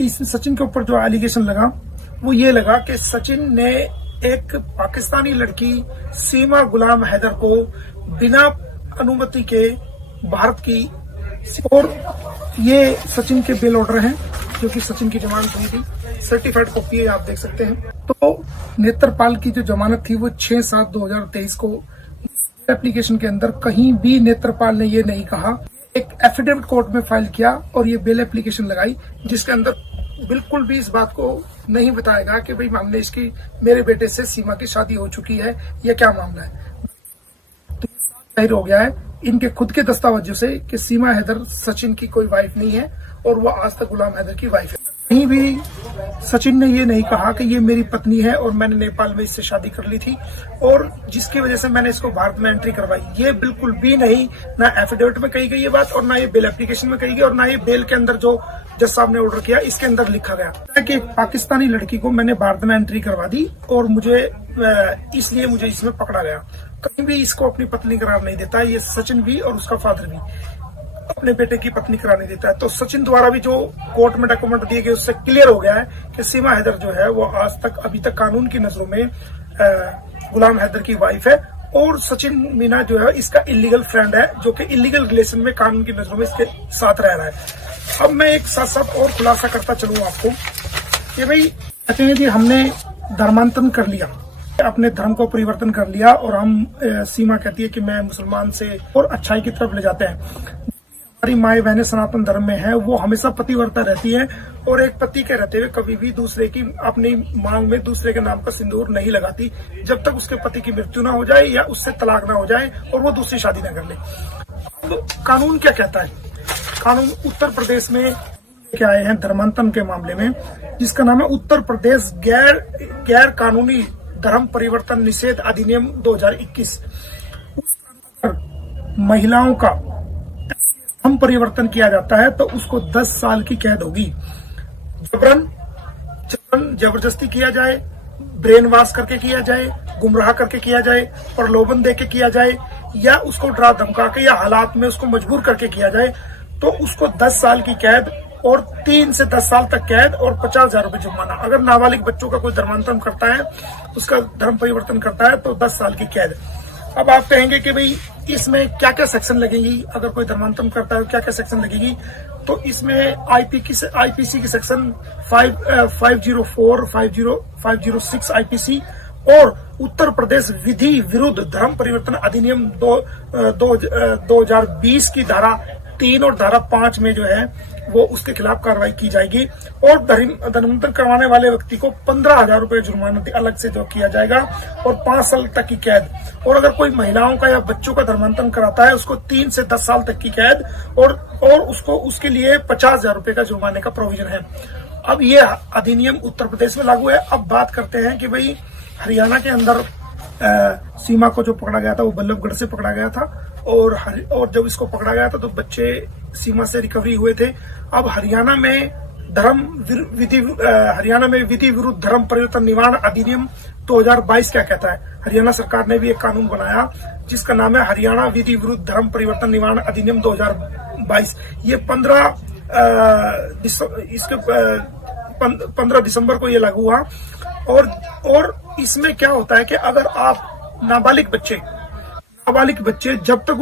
इस सचिन के ऊपर जो एलिगेशन लगा वो ये लगा कि सचिन ने एक पाकिस्तानी लड़की सीमा गुलाम हैदर को बिना अनुमति के भारत की, और ये सचिन के बेल ऑर्डर हैं जो कि सचिन की जमानत हुई थी, सर्टिफाइड कॉपी है, आप देख सकते हैं। तो नेत्रपाल की जो जमानत थी वो 6/7/2023 को एप्लीकेशन के अंदर कहीं भी नेत्रपाल ने ये नहीं कहा। एक एफिडेविट कोर्ट में फाइल किया और ये बेल एप्लीकेशन लगाई जिसके अंदर बिल्कुल भी इस बात को नहीं बताएगा कि भाई हमने इसकी मेरे बेटे से सीमा की शादी हो चुकी है या क्या मामला है। तो जाहिर हो गया है इनके खुद के दस्तावेजों से कि सीमा हैदर सचिन की कोई वाइफ नहीं है और वो आज तक गुलाम हैदर की वाइफ है। कहीं भी सचिन ने ये नहीं कहा कि ये मेरी पत्नी है और मैंने नेपाल में इससे शादी कर ली थी और जिसकी वजह से मैंने इसको भारत में एंट्री करवाई। ये बिल्कुल भी नहीं, ना एफिडेविट में कही गई ये बात और ना ये बेल एप्लीकेशन में कही गई और ना ये बेल के अंदर जो जज साहब ने ऑर्डर किया इसके अंदर लिखा गया कि एक पाकिस्तानी लड़की को मैंने भारत में एंट्री करवा दी और इसलिए मुझे इसमें पकड़ा गया। कहीं भी इसको अपनी पत्नी करार नहीं देता ये सचिन भी और उसका फादर भी अपने बेटे की पत्नी करार नहीं देता है। तो सचिन द्वारा भी जो कोर्ट में डॉक्यूमेंट दिए गए उससे क्लियर हो गया है कि सीमा हैदर जो है वो आज तक अभी तक कानून की नजरों में गुलाम हैदर की वाइफ है और सचिन मीना जो है इसका इलीगल फ्रेंड है जो कि इलीगल रिलेशन में कानून की नजरों में इसके साथ रह रहा है। अब मैं एक साथ साथ और खुलासा करता चलूं आपको कि भाई कहते हैं कि हमने धर्मांतरण कर लिया, अपने धर्म को परिवर्तन कर लिया और हम सीमा कहती है कि मैं मुसलमान से और अच्छाई की तरफ ले जाते हैं। हमारी माएं बहनें सनातन धर्म में है वो हमेशा पतिव्रता रहती है और एक पति के रहते हुए कभी भी दूसरे की अपनी मांग में दूसरे के नाम का सिंदूर नहीं लगाती जब तक उसके पति की मृत्यु ना हो जाए या उससे तलाक ना हो जाए और वो दूसरी शादी ना कर ले। तो कानून क्या कहता है? कानून उत्तर प्रदेश में लेके आए हैं धर्मांतरण के मामले में जिसका नाम है उत्तर प्रदेश गैर कानूनी धर्म परिवर्तन निषेध अधिनियम 2021। महिलाओं का धर्म परिवर्तन किया जाता है तो उसको 10 साल की कैद होगी। जबरदस्ती किया जाए, ब्रेन वॉश करके किया जाए, गुमराह करके किया जाए, प्रलोभन देके किया जाए या उसको डरा धमका के या हालात में उसको मजबूर करके किया जाए तो उसको 10 साल की कैद और 3 से 10 साल तक कैद और 50,000 रुपए जुर्माना। अगर नाबालिग बच्चों का कोई धर्मांतरण करता है, उसका धर्म परिवर्तन करता है तो 10 साल की कैद। अब आप कहेंगे कि भाई इसमें क्या क्या सेक्शन लगेगी, अगर कोई धर्मांतरण करता है क्या क्या सेक्शन लगेगी? तो इसमें आईपीसी की सेक्शन 504, 506 आईपीसी और उत्तर प्रदेश विधि विरुद्ध धर्म परिवर्तन अधिनियम 2020 की धारा 3 और धारा 5 में जो है वो उसके खिलाफ कार्रवाई की जाएगी और धर्मांतरण करवाने वाले व्यक्ति को 15,000 रुपए जुर्माना अलग से जो किया जाएगा और 5 साल तक की कैद। और अगर कोई महिलाओं का या बच्चों का धर्मांतरण कराता है उसको 3 से 10 साल तक की कैद और उसको उसके लिए 50,000 रुपए का जुर्माने का प्रोविजन है। अब ये अधिनियम उत्तर प्रदेश में लागू है। अब बात करते हैं कि भाई हरियाणा के अंदर सीमा को जो पकड़ा गया था वो बल्लभगढ़ से पकड़ा गया था और जब इसको पकड़ा गया था तो बच्चे सीमा से रिकवरी हुए थे। अब हरियाणा में विधि विरुद्ध धर्म परिवर्तन निवारण अधिनियम 2022 क्या कहता है? हरियाणा सरकार ने भी एक कानून बनाया जिसका नाम है हरियाणा विधि विरुद्ध धर्म परिवर्तन निवारण अधिनियम 2022। ये 15 दिसंबर को ये लागू हुआ और इसमें क्या होता है कि अगर आप नाबालिग बच्चे जब तक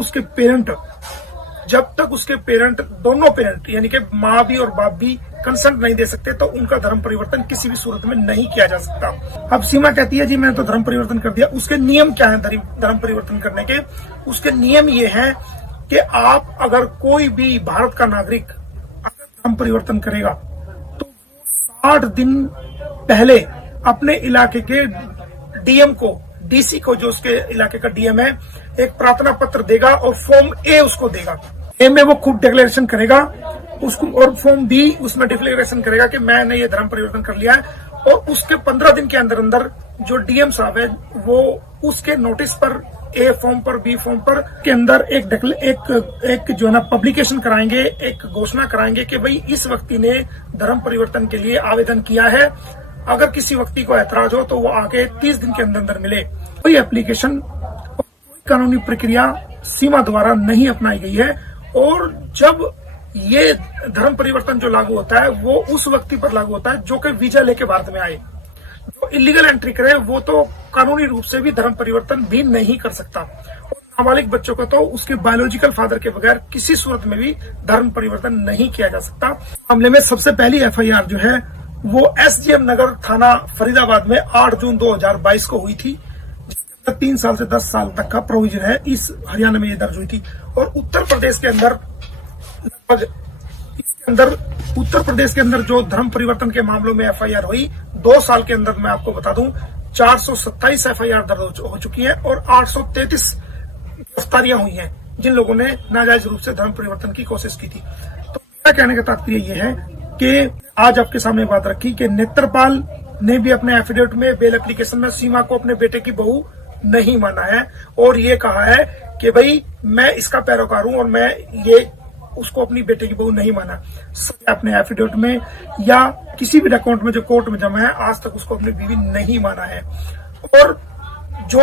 उसके पेरेंट दोनों पेरेंट यानी कि माँ भी और बाप भी कंसेंट नहीं दे सकते तो उनका धर्म परिवर्तन किसी भी सूरत में नहीं किया जा सकता। अब सीमा कहती है जी मैंने तो धर्म परिवर्तन कर दिया। उसके नियम क्या है धर्म परिवर्तन करने के? उसके नियम ये हैं कि आप अगर कोई भी भारत का नागरिक अगर धर्म परिवर्तन करेगा तो 60 दिन पहले अपने इलाके के डीएम को, डीसी को, जो उसके इलाके का डीएम है, एक प्रार्थना पत्र देगा और फॉर्म ए उसको देगा। ए में वो खुद डिक्लेरेशन करेगा उसको और फॉर्म बी उसमें डिक्लेरेशन करेगा कि मैंने ये धर्म परिवर्तन कर लिया है और उसके 15 दिन के अंदर अंदर जो डीएम साहब है वो उसके नोटिस पर ए फॉर्म पर बी फॉर्म पर के अंदर एक जो है ना पब्लिकेशन कराएंगे, एक घोषणा कराएंगे कि भाई इस व्यक्ति ने धर्म परिवर्तन के लिए आवेदन किया है। अगर किसी व्यक्ति को ऐतराज हो तो वो आगे 30 दिन के अंदर अंदर मिले। कोई एप्लीकेशन, कोई कानूनी प्रक्रिया सीमा द्वारा नहीं अपनाई गई है और जब ये धर्म परिवर्तन जो लागू होता है वो उस व्यक्ति पर लागू होता है जो कि वीजा लेके भारत में आए। जो इलीगल एंट्री करे वो तो कानूनी रूप से भी धर्म परिवर्तन भी नहीं कर सकता। और नाबालिग बच्चों को तो उसके बायोलॉजिकल फादर के बगैर किसी सूरत में भी धर्म परिवर्तन नहीं किया जा सकता। मामले में सबसे पहली एफआईआर जो है वो एसडीएम नगर थाना फरीदाबाद में 8 जून 2022 को हुई थी, जिसके अंदर 3 साल से 10 साल तक का प्रोविजन है। इस हरियाणा में ये दर्ज हुई थी। और उत्तर प्रदेश के अंदर उत्तर प्रदेश के अंदर जो धर्म परिवर्तन के मामलों में एफआईआर हुई 2 साल के अंदर, मैं आपको बता दूं 427 एफआईआर दर्ज हो चुकी है और 833 गिरफ्तारियां हुई हैं जिन लोगों ने नाजायज रूप से धर्म परिवर्तन की कोशिश की थी। तो मेरा कहने का तात्पर्य यह है कि आज आपके सामने बात रखी कि नेत्रपाल ने भी अपने एफिडेविट में बेल एप्लीकेशन में सीमा को अपने बेटे की बहू नहीं माना है और ये कहा है कि भाई मैं इसका पैरोकार हूं और मैं ये उसको अपनी बेटे की बहू नहीं माना। अपने एफिडेविट में या किसी भी डॉक्यूमेंट में जो कोर्ट में जमा है आज तक उसको अपनी बीवी नहीं माना है। और जो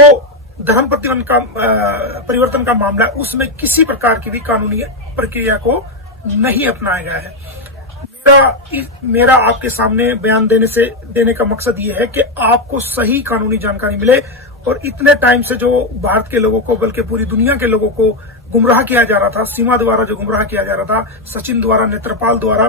धर्म परिवर्तन का मामला उसमें किसी प्रकार की भी कानूनी प्रक्रिया को नहीं अपनाया गया है। मेरा आपके सामने बयान देने का मकसद ये है कि आपको सही कानूनी जानकारी मिले। और इतने टाइम से जो भारत के लोगों को बल्कि पूरी दुनिया के लोगों को गुमराह किया जा रहा था, सीमा द्वारा जो गुमराह किया जा रहा था, सचिन द्वारा, नेत्रपाल द्वारा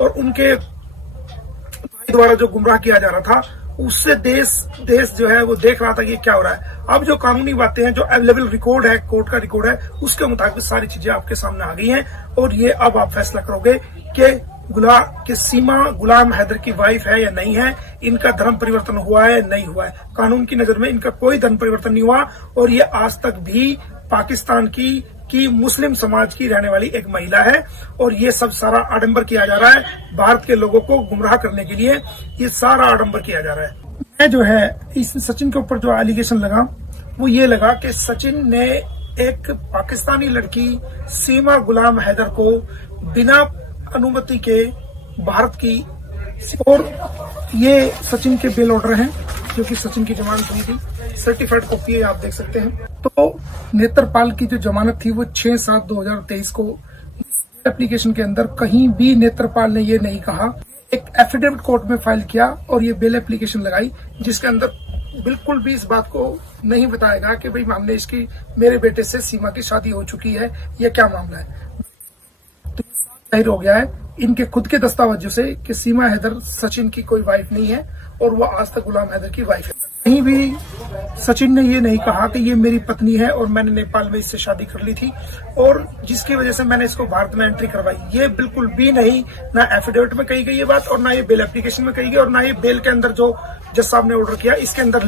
और उनके भाई द्वारा जो गुमराह किया जा रहा था, उससे देश जो है वो देख रहा था कि क्या हो रहा है। अब जो कानूनी बातें हैं, जो अवेलेबल रिकॉर्ड है, कोर्ट का रिकॉर्ड है, उसके मुताबिक सारी चीजें आपके सामने आ गई हैं और ये अब आप फैसला करोगे कि सीमा गुलाम हैदर की वाइफ है या नहीं है, इनका धर्म परिवर्तन हुआ है नहीं हुआ है। कानून की नजर में इनका कोई धर्म परिवर्तन नहीं हुआ और ये आज तक भी पाकिस्तान की मुस्लिम समाज की रहने वाली एक महिला है और ये सब सारा आडंबर किया जा रहा है। भारत के लोगों को गुमराह करने के लिए ये सारा आडंबर किया जा रहा है। मैं जो है इस सचिन के ऊपर जो एलिगेशन लगा वो ये लगा कि सचिन ने एक पाकिस्तानी लड़की सीमा गुलाम हैदर को बिना अनुमति के भारत की, और ये सचिन के बेल ऑर्डर हैं जो कि सचिन की जमानत हुई थी, सर्टिफाइड कॉपी है, आप देख सकते हैं। तो नेत्रपाल की जो जमानत थी वो 6/7/2023 को एप्लीकेशन के अंदर कहीं भी नेत्रपाल ने ये नहीं कहा। एक एफिडेविट कोर्ट में फाइल किया और ये बेल एप्लीकेशन लगाई जिसके अंदर बिल्कुल भी इस बात को नहीं बताएगा कि भाई हमने इसकी मेरे बेटे से सीमा की शादी हो चुकी है या क्या मामला है। तो जाहिर हो गया है इनके खुद के दस्तावेजों से कि सीमा हैदर सचिन की कोई वाइफ नहीं है और वो आज तक गुलाम हैदर की वाइफ है। कहीं भी सचिन ने ये नहीं कहा कि ये मेरी पत्नी है और मैंने नेपाल में इससे शादी कर ली थी और जिसकी वजह से मैंने इसको भारत में एंट्री करवाई। ये बिल्कुल भी नहीं, ना एफिडेविट में कही गई ये बात और ना ये बेल एप्लीकेशन में कही गई और ना ये बेल के अंदर जो जज साहब ने ऑर्डर किया इसके अंदर